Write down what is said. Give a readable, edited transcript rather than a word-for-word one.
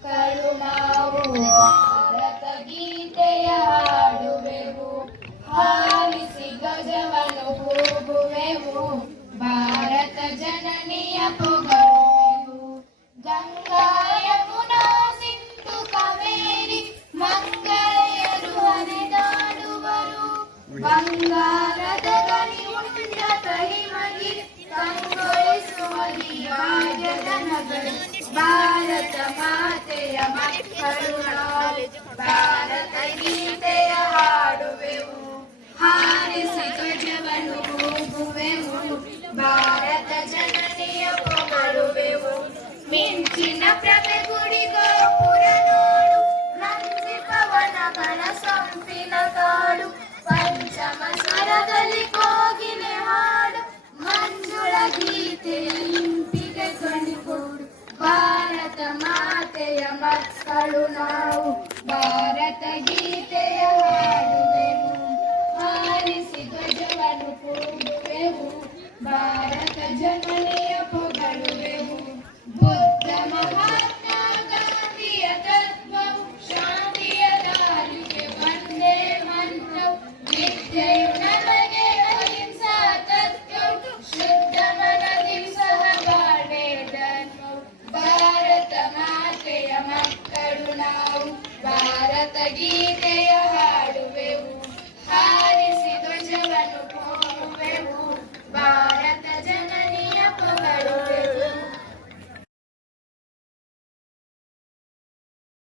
ಮಕ್ಕಳು ನಾವು ಭಾರತ ಗೀತೆಯ ಹಾಡುವೆವು, ಹಾರಿಸಿ ಧ್ವಜವನ್ನು ಕೂಗುವೆವು, ಭಾರತ ಜನನಿಯ ಪೊಗಳುವೆವು. ಗಂಗಾ ಯಮುನಾ ಸಿಂಧು ಕಾವೇರಿ ಮಂಗಳೆಯರು ಹರಿದಾಡುವರು, ಬಂಗಾರದ ಗಣಿ ಉನ್ನತ ಹಿಮಗಿರಿ ಕಂಗೊಳಿಸುವಲಿ ರಾಜ್ಯದ ನಗರಿ. ಭಾರತ ಮಾತೆಯ ಮಕ್ಕಳು ನಾವು ಭಾರತ ಗೀತೆಯ ಹಾಡುವೆವು, ಹಾರಿಸಿ ಧ್ವಜವನ್ನು ಕೂಗುವೆವು, ಭಾರತ ಜನನಿಯ ಪೊಗಳುವೆವು. ಮಿಂಚಿನ ಪ್ರಭೆ ಗುಡಿ ಗೋಪುರ ನೋಡು, ರಂಜಿ ಪವನಗಳ ಸೊಂಪಿನ ಕಾಡು, ಪಂಚಮ ಸ್ವರದಲ್ಲಿ ಕೋಗಿಲೆ ಹಾಡು, ಮಂಜುಳ ಗೀತೆಯ ಇಂಪಿಗೆ ಧ್ವನಿಗೂಡು. ಭಾರತ ಮಾತೆಯ ಮಕ್ಕಳು ನಾವು ಭಾರತ ಗೀತೆಯ